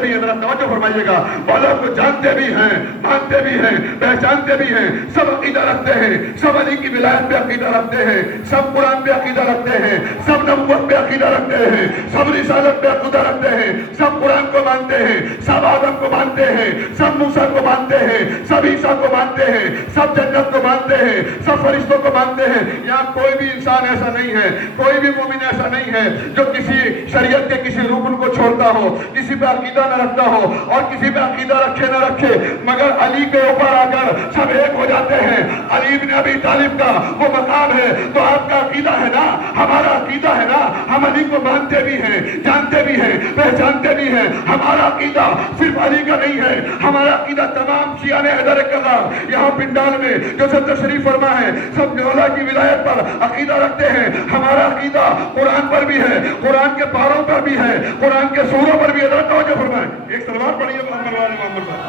مانتے بھی ہیں. ذرا توجہ فرمائیے گا. مولا کو جانتے بھی ہیں, مانتے بھی ہیں, پہچانتے بھی ہیں, سب عقیدہ رکھتے ہیں, سب علی کی ولایت پہ عقیدہ رکھتے ہیں, سب قرآن پہ عقیدہ رکھتے ہیں, سب نبوت پہ عقیدہ رکھتے ہیں, سب رسالت پہ عقیدہ رکھتے ہیں, سب قرآن کو مانتے ہیں, سب آدم کو مانتے ہیں, سب موسیٰ کو مانتے ہیں, سب عیسیٰ کو مانتے ہیں, سب جنت کو مانتے ہیں, سب فرشتوں کو مانتے ہیں. یہاں کوئی بھی انسان ایسا نہیں ہے, کوئی بھی مومن ایسا نہیں ہے جو کسی شریعت کے کسی رکن کو چھوڑتا ہو, کسی پہ عقیدہ نہ رکھتا ہو, اور کسی پہ عقیدہ رکھے نہ رکھے, مگر علی کے اوپر آ کر سب ایک ہو جاتے ہیں. علی بن ابی طالب کا وہ مقام ہے تو آپ کا عقیدہ ہے نا, ہمارا عقیدہ ہے نا. ہم علی کو مانتے بھی ہیں, جانتے بھی ہیں, پہچانتے بھی ہیں. ہمارا عقیدہ صرف علی کا نہیں ہے, ہمارا عقیدہ تمام شیعہ حیدر کرار یہاں پنڈال میں جو سب تشریف فرما ہے سب مولا کی ولایت پر عقیدہ رکھتے ہیں. ہمارا عقیدہ قرآن پر بھی ہے, قرآن کے پاروں پر بھی ہے, قرآن کے سوروں پر بھی ہے. توجہ فرمائیں, ایک سلوات پڑھیے محمد والے محمد صاحب.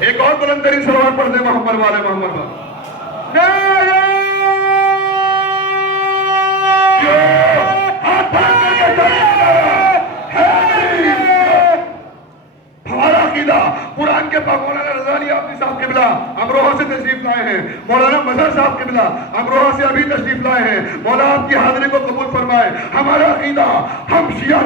ایک اور بلند ترین سلوات پڑھ دیں محمد والے محمد صاحب. ہمارا عقیدہ قرآن کے پاک مولانا رضا علی آفی صاحب قبلہ امروہہ سے تشریف لائے ہیں, مولانا مظہر صاحب قبلہ امروہہ سے ابھی تشریف لائے ہیں. مولا آپ کی حاضری کو قبول فرمائے. ہمارا عقیدہ, ہم شیعہ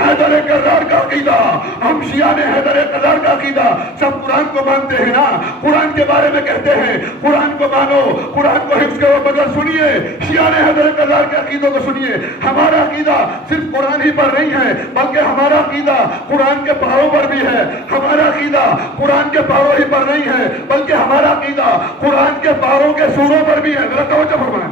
حیدر کرار کا عقیدہ, ہم شیعہ حیدر کرار کا عقیدہ, سب قرآن کو مانتے ہیں نا, قرآن کے بارے میں کہتے ہیں قرآن کو مانو, قرآن کو حفظ کرو, مگر سنیے شیعہ حیدر کرار کے عقیدوں کو سنیے. ہمارا عقیدہ صرف قرآن ہی پر نہیں ہے بلکہ ہمارا عقیدہ قرآن کے پاروں پر بھی ہے. ہمارا عقیدہ قرآن کے پاروں ہی پر نہیں ہے بلکہ ہمارا عقیدہ قرآن کے پاروں کے سوروں پر بھی ہے. ذرا توجہ فرمائیں,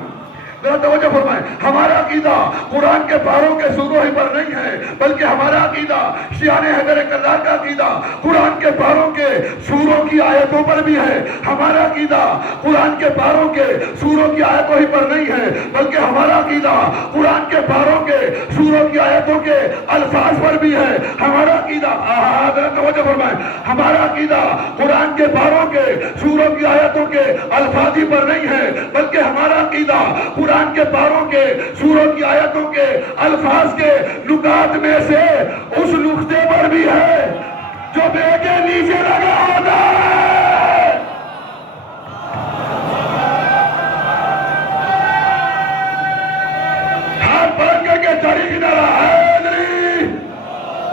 ذرا توجہ فرمائیں. ہمارا عقیدہ قرآن کے پاروں کے سوروں ہی پر نہیں ہے بلکہ ہمارا عقیدہ شیعہ حیدر کرار کا عقیدہ قرآن کے پاروں کے سوروں کی آیتوں پر بھی ہے. ہمارا عقیدہ قرآن کے پاروں کے سوروں کی آیتوں ہی پر نہیں ہے بلکہ ہمارا عقیدہ قرآن کے پاروں کے سوروں کی آیتوں کے الفاظ پر بھی ہے. ہمارا عقیدہ, ذرا توجہ فرمائیں, ہمارا عقیدہ قرآن کے پاروں کے سوروں کی آیتوں کے الفاظ ہی پر نہیں ہے بلکہ ہمارا عقیدہ قرآن کے پاروں کے سوروں کی آیتوں کے الفاظ کے نکات میں سے اس نقطے پر بھی ہے جو بے کے نیچے لگا ہوتا ہے. ہاتھ پکڑ کے طریق نہ رہا ہے.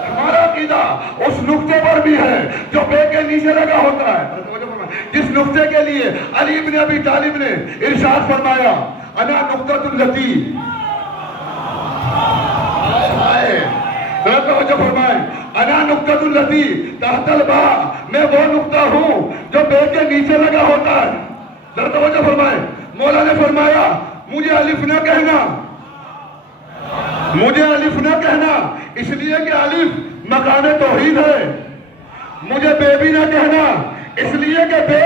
ہمارا عقیدہ اس نقطے پر بھی ہے جو بے کے نیچے لگا ہوتا ہے. جس نقطے کے لیے علی بن ابی طالب نے ارشاد فرمایا انا نقطۃ التی, توجہ فرمائیں, انا نقطۃ التی تحت الباء, میں وہ نقطہ ہوں جو بے کے نیچے لگا ہوتا ہے. ذرا توجہ فرمائیں, مولا نے فرمایا مجھے الف نہ کہنا, مجھے الف نہ کہنا اس لیے کہ الف مقام توحید ہے. مجھے بے بھی نہ کہنا اس لیے کہ بے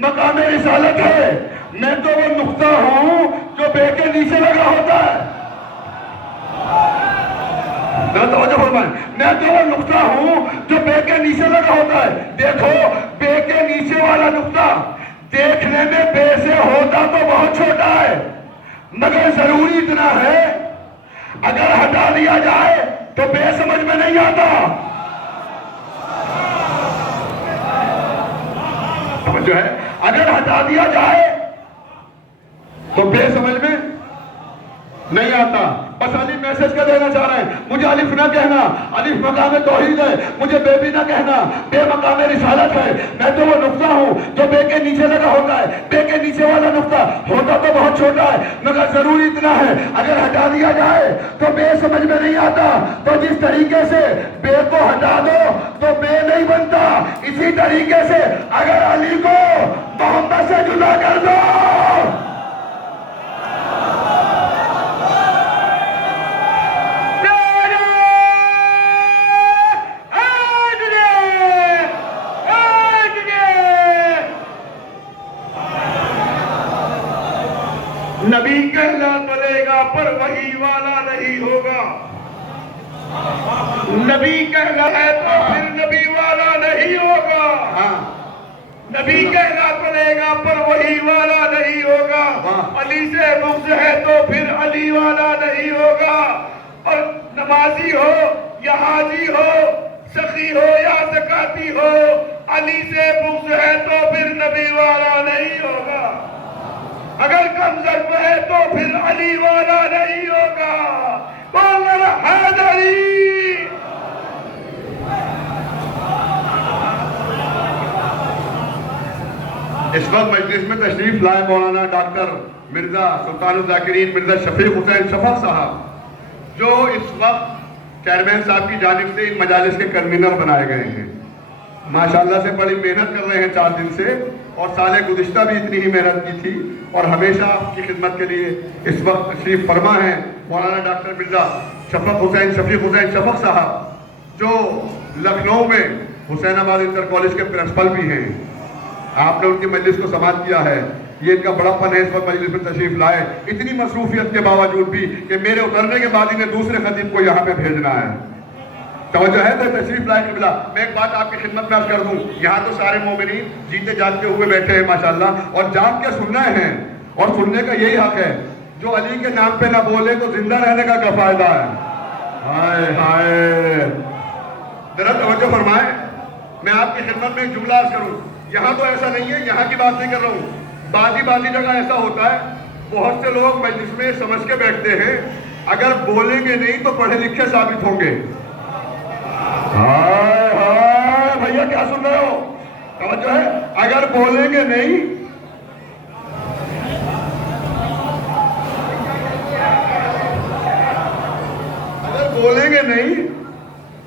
مقام رسالت ہے. میں تو وہ نقطہ ہوں جو بے کے نیچے لگا ہوتا ہے. توجہ فرمائیں, میں تو وہ نقطہ ہوں جو بے کے نیچے لگا ہوتا ہے. دیکھو بے کے نیچے والا نقطہ دیکھنے میں بے سے ہوتا تو بہت چھوٹا ہے مگر ضروری اتنا ہے اگر ہٹا دیا جائے تو بے سمجھ میں نہیں آتا. جو ہے اگر ہٹا دیا جائے تو بے سمجھ میں نہیں آتا. بس علی میسج کر دینا چاہ رہے ہیں, مجھے الف نہ کہنا, الف مقام توحید ہے. مجھے بے بھی نہ کہنا, بے مقام رسالت ہے. میں تو وہ نقطہ ہوں جو بے کے نیچے لگا ہوتا ہے. بے کے نیچے والا نقطہ ہوتا تو بہت چھوٹا ہے مگر ضروری اتنا ہے اگر ہٹا دیا جائے تو بے سمجھ میں نہیں آتا. تو جس طریقے سے بے کو ہٹا دو تو بے نہیں بنتا, اسی طریقے سے اگر علی کو محمد سے جدا کر دو نبی کہنا پڑے گا پر وہی والا نہیں ہوگا. نبی کہنا ہے تو پھر نبی والا نہیں ہوگا. نبی کہنا پڑے گا پر وہی والا نہیں ہوگا. علی سے بغض ہے تو پھر علی والا نہیں ہوگا. اور نمازی ہو یا حاجی ہو، سخی ہو یا زکاتی ہو، علی سے بغض ہے تو پھر نبی والا نہیں ہوگا. اگر کم ضرب ہے تو پھر علی والا نہیں ہوگا. بولنا حیدری. اس وقت مجلس میں تشریف لائے مولانا ڈاکٹر مرزا سلطان الذاکرین مرزا شفیق حسین شفق صاحب، جو اس وقت چیئرمین صاحب کی جانب سے ان مجالس کے کنوینر بنائے گئے ہیں. ماشاءاللہ سے بڑی محنت کر رہے ہیں 4 دن سے، اور سال گزشتہ بھی اتنی ہی محنت کی تھی، اور ہمیشہ آپ کی خدمت کے لیے اس وقت تشریف فرما ہیں مولانا ڈاکٹر مرزا شفیق حسین شفق صاحب، جو لکھنؤ میں حسین آباد انٹر کالج کے پرنسپل بھی ہیں. آپ نے ان کی مجلس کو سماعت کیا ہے. یہ ان کا بڑا پن ہے اس وقت مجلس میں تشریف لائے، اتنی مصروفیت کے باوجود بھی کہ میرے اترنے کے بعد انہیں دوسرے خطیب کو یہاں پہ بھیجنا ہے. توجہ ہے تو تشریف لائے قبلہ. میں ایک بات آپ کی خدمت میں عرض کر دوں، یہاں تو سارے مومنین جیتے جاگتے ہوئے بیٹھے ہیں ماشاءاللہ، اور جاگ کے سننا ہے، اور سننے کا یہی حق ہے. جو علی کے نام پہ نہ بولے تو زندہ رہنے کا کیا فائدہ ہے؟ ہائے ہائے، ذرا توجہ فرمائیں. میں آپ کی خدمت میں ایک جملہ عرض کروں. یہاں تو ایسا نہیں ہے، یہاں کی بات نہیں کر رہا ہوں. بعضی جگہ ایسا ہوتا ہے، بہت سے لوگ مجلس میں سمجھ کے بیٹھتے ہیں اگر بولیں گے نہیں تو پڑھے لکھے ثابت ہوں گے. ہائے ہائے بھیا کیا سن رہے ہو؟ توجہ ہے. اگر بولیں گے نہیں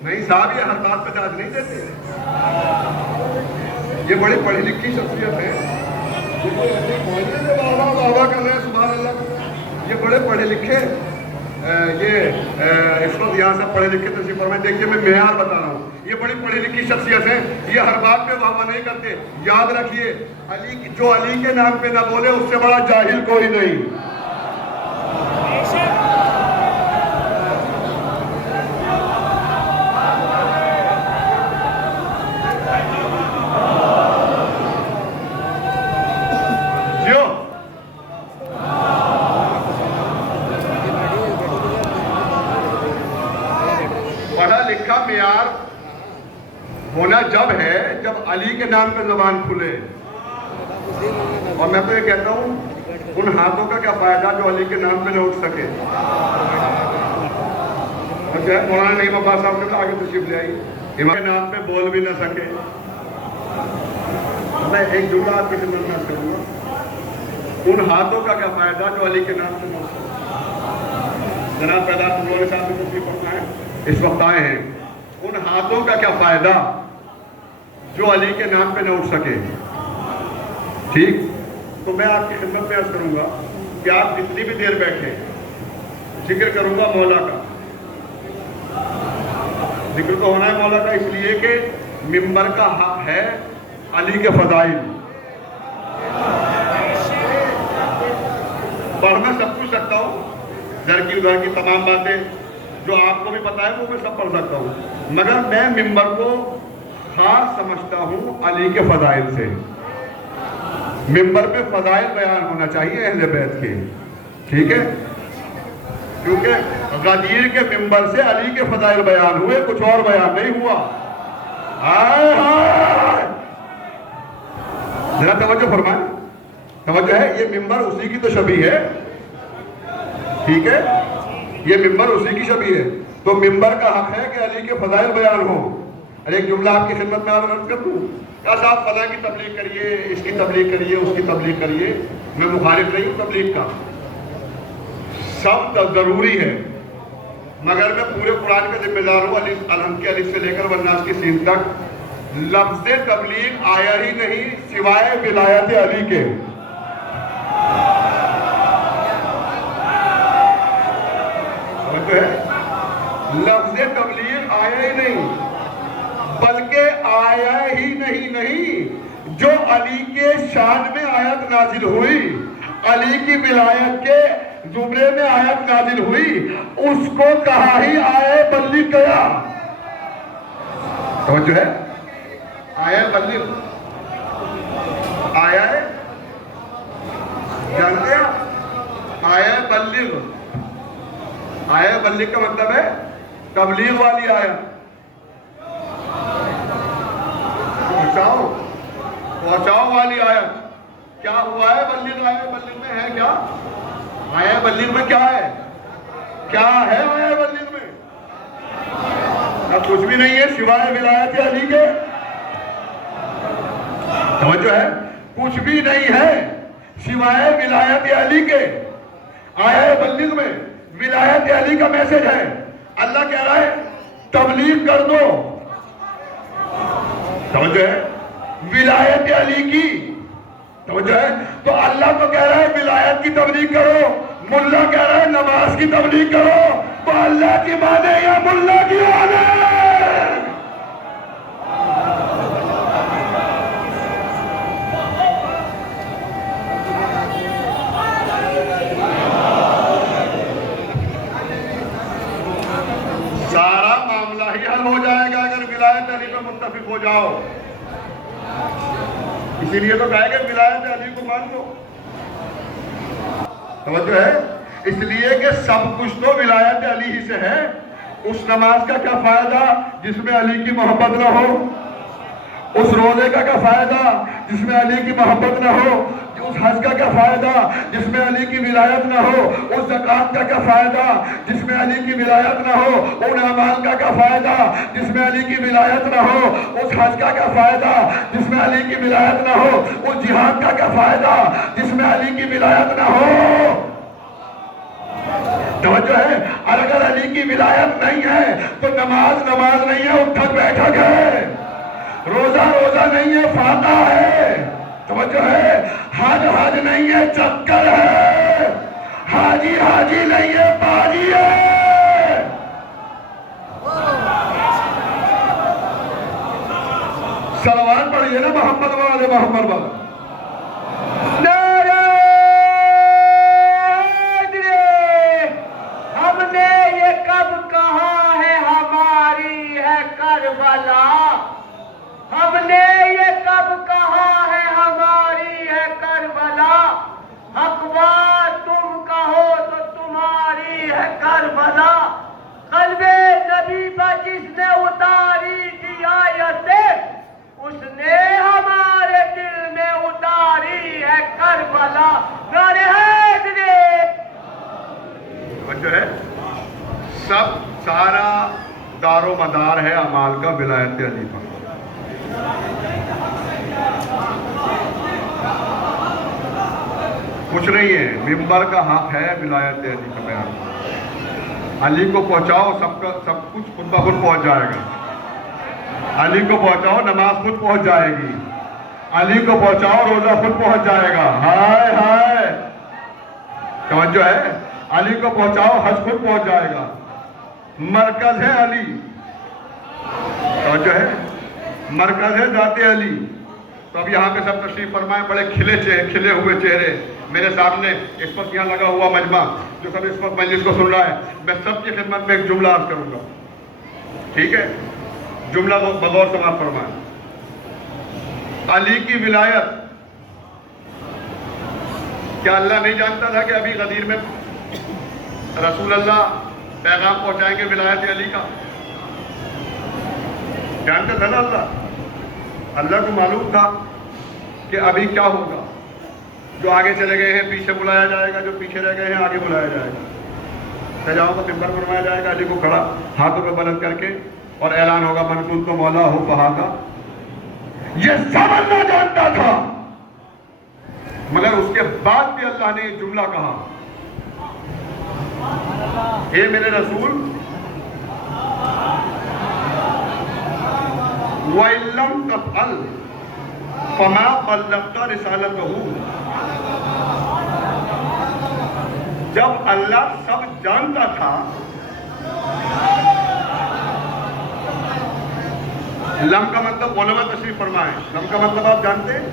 نہیں صاحب، یہ ہر بات پہ داد نہیں دیتے. یہ بڑی پڑھی لکھی شخصیت ہے، واہ کر رہے ہیں سبحان اللہ. یہ بڑے پڑھے لکھے، یہ اس وقت یہاں سے پڑھے لکھے تشریف فرمائے. دیکھیے میں معیار بتا رہا ہوں، یہ بڑی پڑھی لکھی شخصیت ہے، یہ ہر بات پہ واہ نہیں کرتے. یاد رکھیے، جو علی کے نام پہ نہ بولے اس سے بڑا جاہل کوئی نہیں. معیار ہونا جب ہے جب علی کے نام پہ زبان کھلے. اور میں تو یہ کہتا ہوں، ان ہاتھوں کا کیا فائدہ جو علی کے نام پہ نہ اٹھ سکے. مولانا نعیم عباس صاحب نے آگے تشریف لے آئی، امام کے نام پہ بول بھی نہ سکے. میں ایک جملہ آپ کی خدمت میں کروں گا، ان ہاتھوں کا کیا فائدہ جو علی کے نام پہ نہ اٹھ سکے. جناب پیدار صاحب نے تشریف فرمائے، اس وقت آئے ہیں. ان ہاتھوں کا کیا فائدہ جو علی کے نام پہ نہ اٹھ سکے. ٹھیک، تو میں آپ کی خدمت میں عرض کروں گا کہ آپ جتنی بھی دیر بیٹھے، ذکر کروں گا مولا کا. ذکر تو ہونا ہے مولا کا، اس لیے کہ ممبر کا حق ہے علی کے فضائل. پڑھ میں سب کچھ سکتا ہوں، ادھر کی ادھر کی تمام باتیں جو آپ کو بھی پتا ہے وہ میں سب پڑھ سکتا ہوں، مگر میں ممبر کو خاص سمجھتا ہوں علی کے فضائل سے. ممبر پہ فضائل بیان ہونا چاہیے اہل بیت کے. ٹھیک ہے، کیونکہ غدیر کے ممبر سے علی کے فضائل بیان ہوئے، کچھ اور بیان نہیں ہوا. ذرا توجہ فرمائیں، توجہ ہے. یہ ممبر اسی کی تو شبیہ ہے. ٹھیک ہے، یہ ممبر اسی کی شبیہ ہے، تو ممبر کا حق ہے کہ علی کے فضائل بیان ہو. اور ایک جملہ آپ کی خدمت میں عرض کر دوں، کیا صاحب فلاں کی تبلیغ کریے، اس کی تبلیغ کریے، اس کی تبلیغ کریے. میں مخالف نہیں ہوں تبلیغ کا، سب ضروری ہے، مگر میں پورے قرآن کا ذمہ دار ہوں. الحمد کے الف سے لے کر والناس کی سین تک لفظ تبلیغ آیا ہی نہیں سوائے ولایت علی کے. لفظ تبلیغ آیا ہی نہیں، بلکہ آیا ہی نہیں جو علی کے شان میں آیت نازل ہوئی، علی کی ولایت کے زمرے میں آیت نازل ہوئی، اس کو کہا ہی آئے بلغ گیا. توجہ ہے، آئے بلغ. آیا ہے جانتے ہیں؟ آیا بلغ، آیا بلغ کا مطلب ہے تبلیغ والی آیا، پہنچاؤ والی آیا۔ کیا ہوا ہے بلغ؟ آیا بلغ میں ہے کیا؟ آیا بلغ میں کیا ہے؟ کیا ہے آیا بلغ میں؟ اب کچھ بھی نہیں ہے سوائے ولایت علی کے۔ توجہ ہے، کچھ بھی نہیں ہے سوائے ولایت علی کے۔ آیا بلغ میں ولایت علی کا میسج ہے۔ اللہ کہہ رہا ہے تبلیغ کر دو، توجہ ہے، ولایت علی کی، توجہ ہے۔ تو اللہ تو کہہ رہا ہے ولایت کی تبلیغ کرو، ملا کہہ رہا ہے نماز کی تبلیغ کرو، تو اللہ کی مانے یا ملا کی مانے؟ سارا معاملہ ہی حل ہو جائے گا اگر ولایت علی پہ متفق ہو جاؤ۔ اسی لیے تو کہا کہ ولایت علی کو مان لو، توجہ ہے، اس لیے کہ سب کچھ تو ولایت علی ہی سے ہے۔ اس نماز کا کیا فائدہ جس میں علی کی محبت نہ ہو؟ اس روزے کا کیا فائدہ جس میں علی کی محبت نہ ہو؟ اس حج کا کیا فائدہ جس میں علی کی ولایت نہ ہو؟ اس زکوٰۃ کا کیا فائدہ جس میں علی کی ولایت نہ ہو؟ ان اعمال کا کیا فائدہ جس میں علی کی ولایت نہ ہو؟ اس حج کا کیا فائدہ جس میں علی کی ولایت نہ ہو؟ اس جہاد کا کیا فائدہ جس میں علی کی ولایت نہ ہو؟ توجہ ہے، اور اگر علی کی ولایت نہیں ہے تو نماز نہیں ہے، اٹھک بیٹھک ہے، روزہ نہیں ہے، فاتح ہے، توجہ ہے، حج نہیں ہے، چکر ہے، حاجی نہیں ہے، باجی ہے۔ صلوات پڑھیے نا محمد والے محمد والے۔ ہم نے یہ کب کہا ہے ہماری ہے کربلا؟ ہم نے یہ کب کہا ہے ہماری ہے کربلا؟ حق بات تم کہو تو تمہاری ہے کربلا۔ قلب نبی پر جس نے اتاری تھی آیتیں، اس نے ہمارے دل میں اتاری ہے کربلا۔ نعرہ حیدری! جو ہے سب سارا دار و مدار ہے اعمال کا ولایت علی پر۔ کچھ نہیں ہے، منبر کا حق ہے ولایت علی کا بیان۔ علی کو پہنچاؤ، سب کچھ خود بخود پہنچ جائے گا۔ علی کو پہنچاؤ، نماز خود پہنچ جائے گی۔ علی کو پہنچاؤ، روزہ خود پہنچ جائے گا۔ ہائے ہائے، توجہ ہے، علی کو پہنچاؤ، حج خود پہنچ جائے گا۔ مرکز ہے علی، توجہ ہے، مرکز ہے ذات علی۔ تو اب یہاں پہ سب تشریف فرمائیں، بڑے کھلے ہوئے چہرے میرے سامنے اس وقت یہاں لگا ہوا مجمع جو سب اس وقت مجلس کو سن رہا ہے، میں سب کی خدمت میں ایک جملہ عرض کروں گا، ٹھیک ہے؟ جملہ بغور سماعت فرمائیں۔ علی کی ولایت، کیا اللہ نہیں جانتا تھا کہ ابھی غدیر میں رسول اللہ پیغام پہنچائیں گے ولایت علی کا؟ جانتا تھا نا اللہ کو معلوم تھا کہ ابھی کیا ہوگا۔ جو آگے چلے گئے ہیں پیچھے بلایا جائے گا، جو پیچھے رہ گئے ہیں آگے بلایا جائے گا۔ سجاؤں کا ممبر فرمایا جائے گا، علی کو کھڑا ہاتھوں پہ بلند کر کے، اور اعلان ہوگا من کنت مولا ہو بہا کا۔ یہ سب اللہ جانتا تھا، مگر اس کے بعد بھی اللہ نے یہ جملہ کہا، اے میرے رسول، وَإِن لَّمْ تَفْعَلْ فَمَا بَلَّغْتَ رِسَالَتَهُ۔ جب اللہ سب جانتا تھا، لم کا مطلب علماء تشریف فرمائیں، لم کا مطلب آپ جانتے ہیں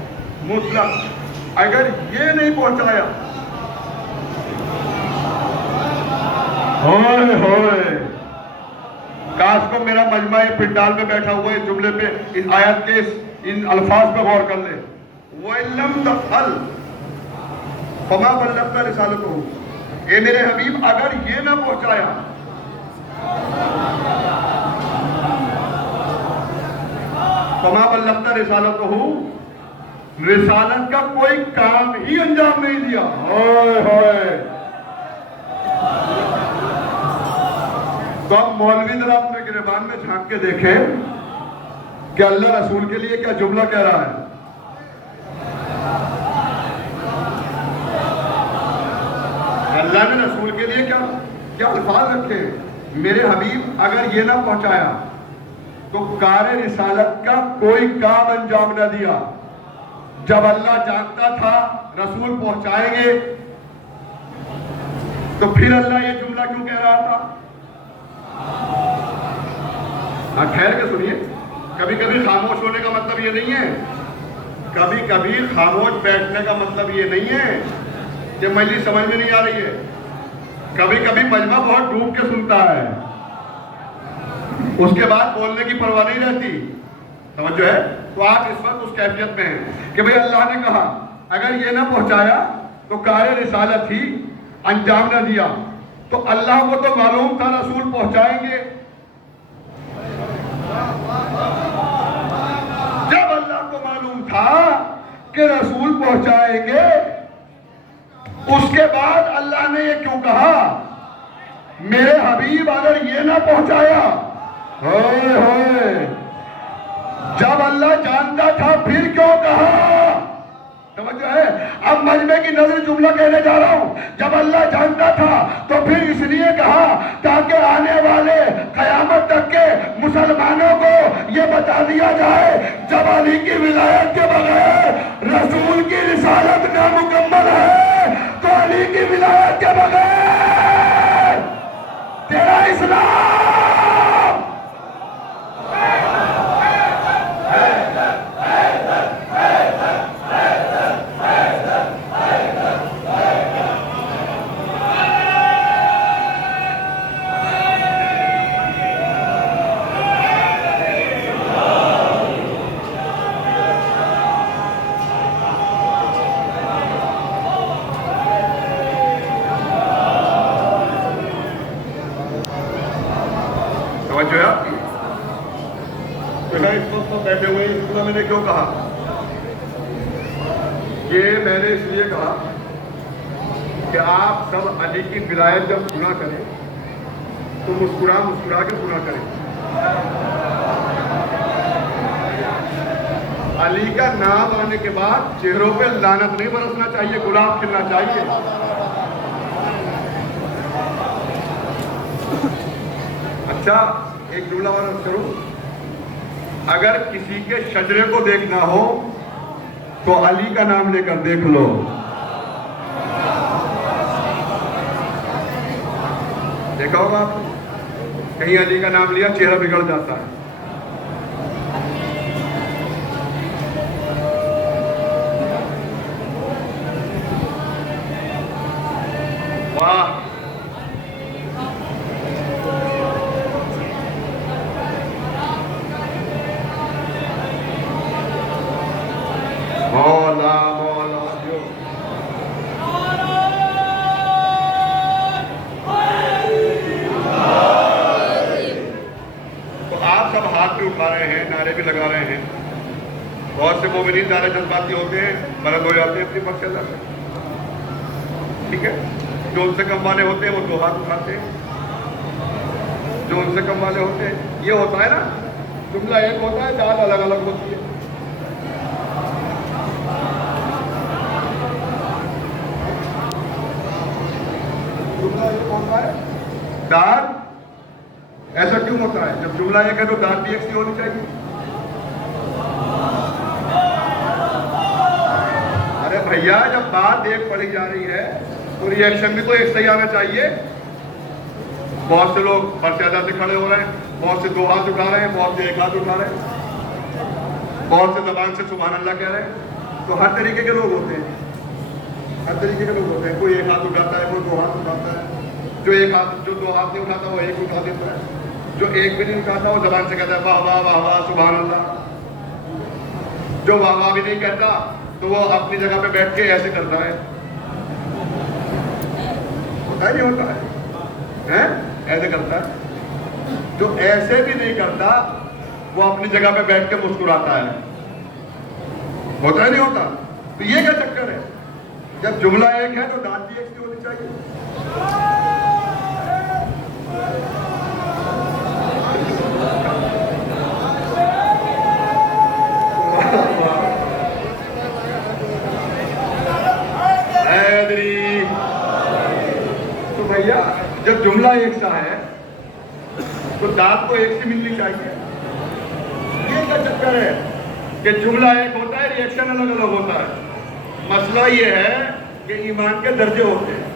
مطلق، اگر یہ نہیں پہنچایا، ہوئے ہوئے، کاش کو میرا مجمع پنڈال میں بیٹھا ہوا اس جملے پہ، اس آیت کے ان الفاظ پہ غور کر لے۔ وَإِن لَمْ تَفْعَلْ فَمَا بَلَّغْتَ رِسَالَتَهُ، اے میرے حبیب اگر یہ نہ پہنچایا فَمَا بَلَّغْتَ رِسَالَتَهُ، رسالت کا کوئی کام ہی انجام نہیں دیا. ہائے ہائے. تو اب مولوی ذرا اپنے گریبان میں جھانک کے دیکھیں کہ اللہ رسول کے لیے کیا جملہ کہہ رہا ہے. اللہ نے رسول کے لیے کیا الفاظ رکھے. میرے حبیب اگر یہ نہ پہنچایا تو کار رسالت کا کوئی کام انجام نہ دیا. جب اللہ جانتا تھا رسول پہنچائیں گے تو پھر اللہ یہ جملہ کیوں کہہ رہا تھا؟ ٹھہر کے سنیے. کبھی کبھی خاموش ہونے کا مطلب یہ نہیں ہے، کبھی کبھی خاموش بیٹھنے کا مطلب یہ نہیں ہے کہ مجلس سمجھ میں نہیں آ رہی ہے. کبھی کبھی مجمع بہت ڈوب کے سنتا ہے، اس کے بعد بولنے کی پرواہ نہیں رہتی. سمجھو ہے. تو آپ اس وقت اس کیفیت میں ہیں کہ بھئی اللہ نے کہا اگر یہ نہ پہنچایا تو کار رسالت ہی انجام نہ دیا. تو اللہ کو تو معلوم تھا رسول پہنچائیں گے. جب اللہ کو معلوم تھا کہ رسول پہنچائیں گے، اس کے بعد اللہ نے یہ کیوں کہا میرے حبیب اگر یہ نہ پہنچایا؟ ہوئے ہوئے. جب اللہ جانتا تھا پھر کیوں کہا؟ سمجھو ہے. اب مجمع کی نظر جملہ کہنے جا رہا ہوں. جب اللہ جانتا تھا تو پھر اس لیے کہا تاکہ آنے والے قیامت تک کے مسلمانوں کو یہ بتا دیا جائے جب علی کی ولایت کے بغیر رسول کی رسالت نامکمل ہے تو علی کی ولایت کے بغیر تیرا اسلام بیٹھے ہوئے. میں نے کیوں کہا یہ؟ میں نے اس لیے کہا کہ آپ سب علی کی ولایت جب سنا کریں تو مسکرا کے سنا کریں. علی کا نام آنے کے بعد چہروں پہ لعنت نہیں برسنا چاہیے، گلاب کھلنا چاہیے. اچھا ایک جملہ اور کروں. اگر کسی کے شجرے کو دیکھنا ہو تو علی کا نام لے کر دیکھ لو. دیکھا ہوگا آپ کہیں علی کا نام لیا چہرہ بگڑ جاتا ہے. واہ. مولا مولا جو تو آپ سب ہاتھ بھی اٹھا رہے ہیں، نعرے بھی لگا رہے ہیں. بہت سے مومنین نعرے جذباتی ہوتے ہیں، بلند ہو جاتے ہیں اپنی مقصد سے. ٹھیک ہے. جو ان سے کم والے ہوتے ہیں وہ دو ہاتھ اٹھاتے ہیں. جو ان سے کم والے ہوتے ہیں یہ ہوتا ہے نا جملہ ایک ہوتا ہے، چال الگ الگ ہوتی ہے. داد ایسا کیوں ہوتا ہے؟ جب جملہ ایک ہے تو داد بھی ایک سی ہونی چاہیے. ارے بھیا جب بات ایک پڑھی جا رہی ہے تو ریئیکشن بھی تو ایک صحیح آنا چاہیے. بہت سے لوگ برسیادہ سے کھڑے ہو رہے ہیں، بہت سے دو ہاتھ اٹھا رہے ہیں، بہت سے ایک ہاتھ اٹھا رہے ہیں، بہت سے زبان سے سبحان اللہ کہہ رہے ہیں. تو ہر طریقے کے لوگ ہوتے ہیں، ہر طریقے کے لوگ ہوتے ہیں. کوئی ایک ہاتھ اٹھاتا ہے، کوئی دو ہاتھ اٹھاتا ہے. جو دو ہاتھ نہیں اٹھاتا وہ ایک اٹھا دیتا ہے. جو ایک بھی نہیں اٹھاتا وہ زبان سے کہتا ہے واہ واہ واہ واہ سبحان اللہ. جو واہ واہ بھی نہیں کہتا تو تو وہ اپنی جگہ پہ بیٹھ کے ایسے کرتا ہے، ہوتا ہی نہیں ہوتا ہے، ایسے کرتا ہے. جو ایسے بھی نہیں کرتا وہ اپنی جگہ پہ بیٹھ کے مسکراتا ہے، ہوتا ہی نہیں ہوتا. تو یہ کیا چکر ہے؟ جب جملہ ایک ہے تو دانت بھی ایک سی ہونی چاہیے. تو بھیا جب جملہ ایک سا ہے تو دانت کو ایک سی ملنی چاہیے. یہ کیا چکر ہے کہ جملہ ایک ہوتا ہے، ریئیکشن الگ الگ ہوتا ہے. مسئلہ یہ ہے کہ ایمان کے درجے ہوتے ہیں.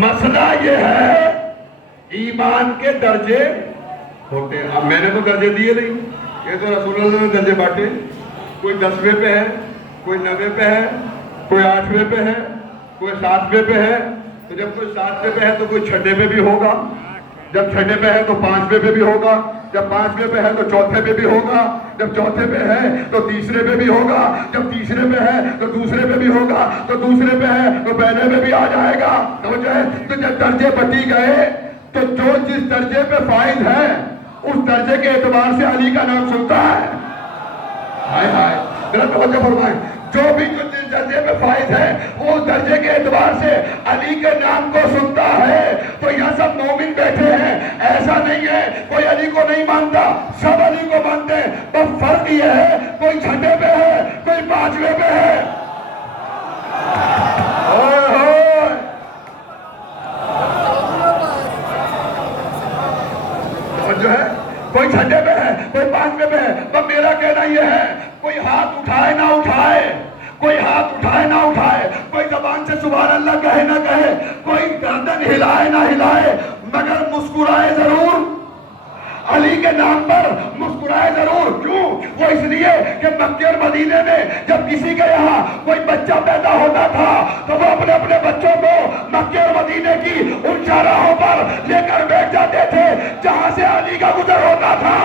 مسئلہ یہ ہے ایمان کے درجے ہوتے ہیں. اب میں نے تو درجے دیے نہیں، یہ تو رسول اللہ نے درجے بانٹے. کوئی 10ویں پہ ہے، کوئی 9ویں پہ ہے، کوئی 8ویں پہ ہے، کوئی 7ویں پہ ہے. تو جب کوئی 7ویں پہ ہے تو کوئی 6ویں پہ بھی ہوگا. جب 6ویں پہ ہے تو 5ویں پہ بھی ہوگا. جب 5ویں پہ ہے تو 4تھے پہ بھی ہوگا. جب 4تھے پہ ہے تو 3سرے پہ بھی ہوگا. جب 3سرے پہ ہے تو 2سرے پہ بھی ہوگا. تو 2سرے پہ ہے تو پہلے پہ بھی آ جائے گا. سمجھے؟ تو جب درجے بٹی گئے تو جو جس درجے پہ فائز ہے اس درجے کے اعتبار سے علی کا نام سنتا ہے. ہائے ہائے، ذرا توجہ فرمائیں. جو بھی جس درجے پہ فائز ہے وہ درجے کے اعتبار سے علی کے نام کو سنتا ہے. تو یہاں سب مومن بیٹھے ہیں، ایسا نہیں ہے کوئی علی کو نہیں مانتا، سب علی کو مانتے ہیں. بس فرق یہ ہے کوئی 6 پہ ہے، کوئی 5ویں پہ ہے. جو ہے کوئی 6 پہ ہے، کوئی 5ویں پہ ہے. تو میرا کہنا یہ ہے کوئی ہاتھ اٹھائے نہ اٹھائے، کوئی ہاتھ اٹھائے نہ اٹھائے، کوئی زبان سے سبحان اللہ کہے نہ کہے، کوئی گردن ہلائے نہ ہلائے، مگر مسکرائے ضرور. علی کے نام پر مسکرائے ضرور. کیوں؟ وہ اس لیے کہ مکے اور مدینے میں جب کسی کے یہاں کوئی بچہ پیدا ہوتا تھا تو وہ اپنے اپنے بچوں کو مکے اور مدینے کی ان چاراہوں پر لے کر بیٹھ جاتے تھے جہاں سے علی کا گزر ہوتا تھا.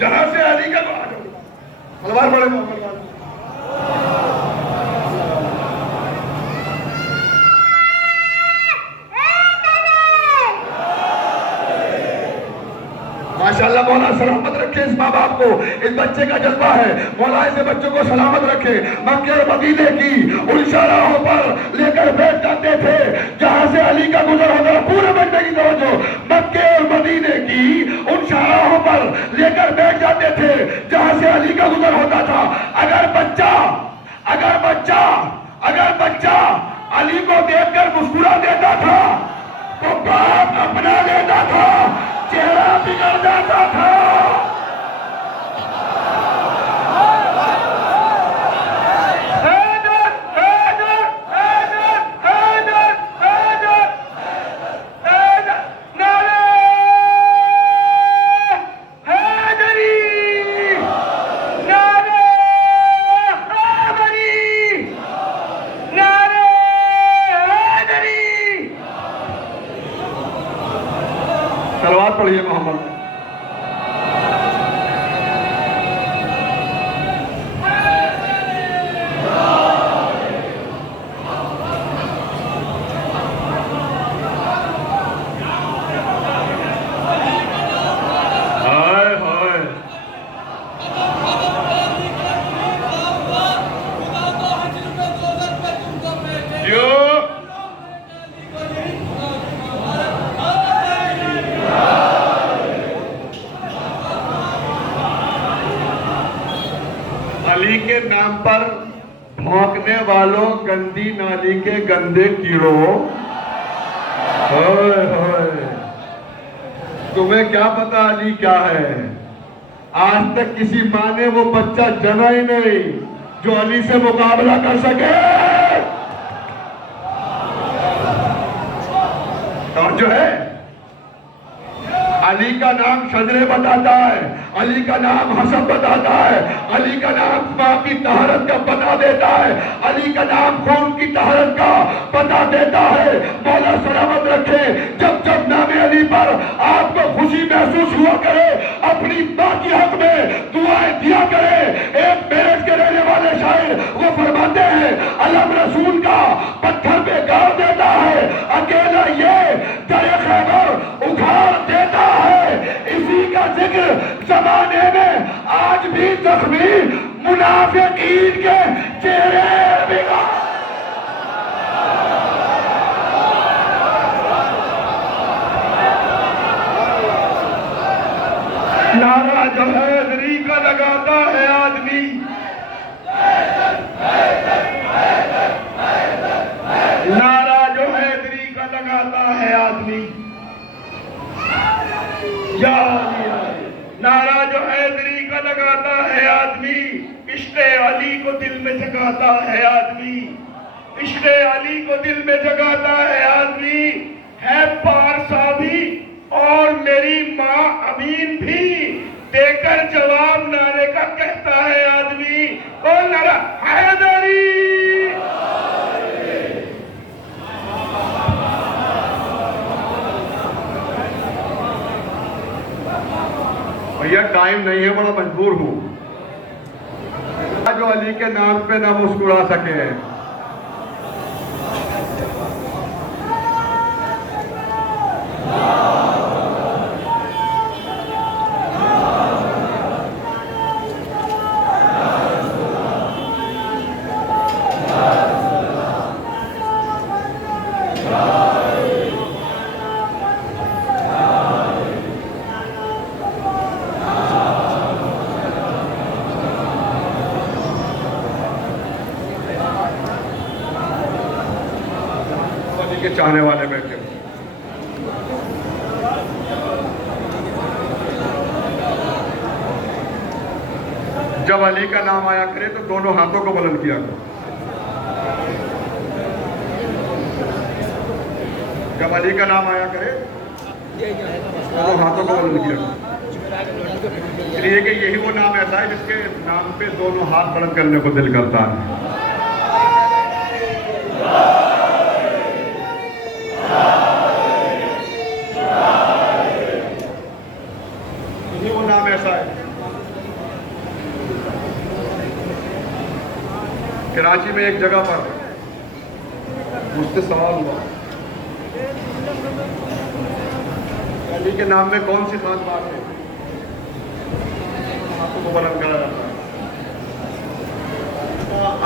جہاں سے علی کا تلوار بڑے ماشاءاللہ. مولا سلامت رکھے اس ماں باپ کو، اس بچے کا جذبہ ہے. مولا ایسے بچوں کو سلامت رکھے. مکے اور مدینے کی ان شاہراہوں پر لے کر بیٹھ جاتے تھے جہاں سے علی کا گزر ہوتا. پورے بننے کی توجہ. مکے اور مدینے کی ان شاہراہوں پر لے کر بیٹھ جاتے تھے جہاں سے علی کا گزر ہوتا تھا. اگر بچہ علی کو دیکھ کر مسکرا دیتا تھا تو باپ اپنا لیتا تھا، چہرہ بگڑ جاتا تھا. صلوات پڑھیے محمد. علی کے نام پر بھونکنے والوں، گندی نالی کے گندے کیڑوں. تمہیں کیا پتا علی کیا ہے؟ آج تک کسی ماں نے وہ بچہ جنا ہی نہیں جو علی سے مقابلہ کر سکے. علی کا نام شجرے بتاتا ہے، علی کا نام حسب بتاتا ہے، علی کا نام ماں کی طہارت کا پتہ دیتا ہے، علی کا نام خون کی طہارت کا پتہ دیتا ہے۔ مولا سلامت رکھے، جب جب نام علی پر آپ کو خوشی محسوس ہوا کرے، اپنی ماں کی حق میں دعائیں دیا کرے۔ ایک میرٹھ کے رہنے والے شاعر وہ فرماتے ہیں، علم رسول کا پتھر پہ گاڑ دیتا ہے، اکیلا یہ در خیبر اکھاڑ دیتا ہے۔ اسی کا ذکر زمانے میں آج بھی زخمی منافقین کے چہرے بگا۔ نعرہ جو حیدری کا لگاتا ہے آدمی، نعرہ جو حیدری کا لگاتا ہے آدمی، یا نعرہ جو حیدری کا لگاتا ہے آدمی، عشق علی کو دل میں جگاتا ہے آدمی، عشق علی کو دل میں جگاتا ہے آدمی، ہے پارسا بھی اور میری ماں امین بھی، دے کر جواب نعرے کا کہتا ہے آدمی، کون نعرہ؟ حیدری۔ بھیا ٹائم نہیں ہے، بڑا مجبور ہوں، جو علی کے نام پہ نہ مسکرا سکے۔ کے چاہنے والے بیٹھے، جب علی کا نام آیا کرے تو دونوں ہاتھوں کو بلند کیا کرو۔ جب علی کا نام آیا کرے دونوں ہاتھوں کو بلند کیا کرو، اس لیے کہ یہی وہ نام ایسا ہے جس کے نام پہ دونوں ہاتھ بلند کرنے کو دل کرتا ہے۔ وہ نام ایسا ہے۔ کراچی میں ایک جگہ پر مجھ سے سوال ہوا، علی کے نام میں کون سی خاص بات ہے ہاتھوں کو بلند کرا جاتا ہے؟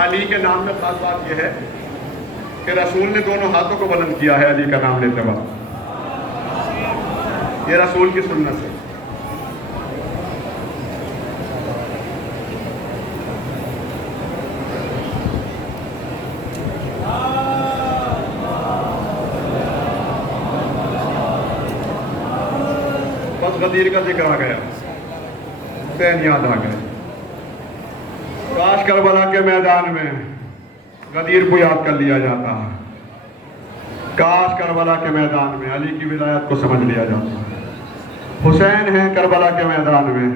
علی کے نام میں خاص بات یہ ہے کہ رسول نے دونوں ہاتھوں کو بلند کیا ہے علی کا نام لیتے وقت، یہ رسول کی سنت ہے۔ بس غدیر کا ذکر آ گیا، حسین یاد آ گئے، کاش کربلا کے میدان میں غدیر کو یاد کر لیا جاتا، کاش کربلا کے میدان میں علی کی ولایت کو سمجھ لیا جاتا۔ حسین ہیں کربلا کے میدان میں،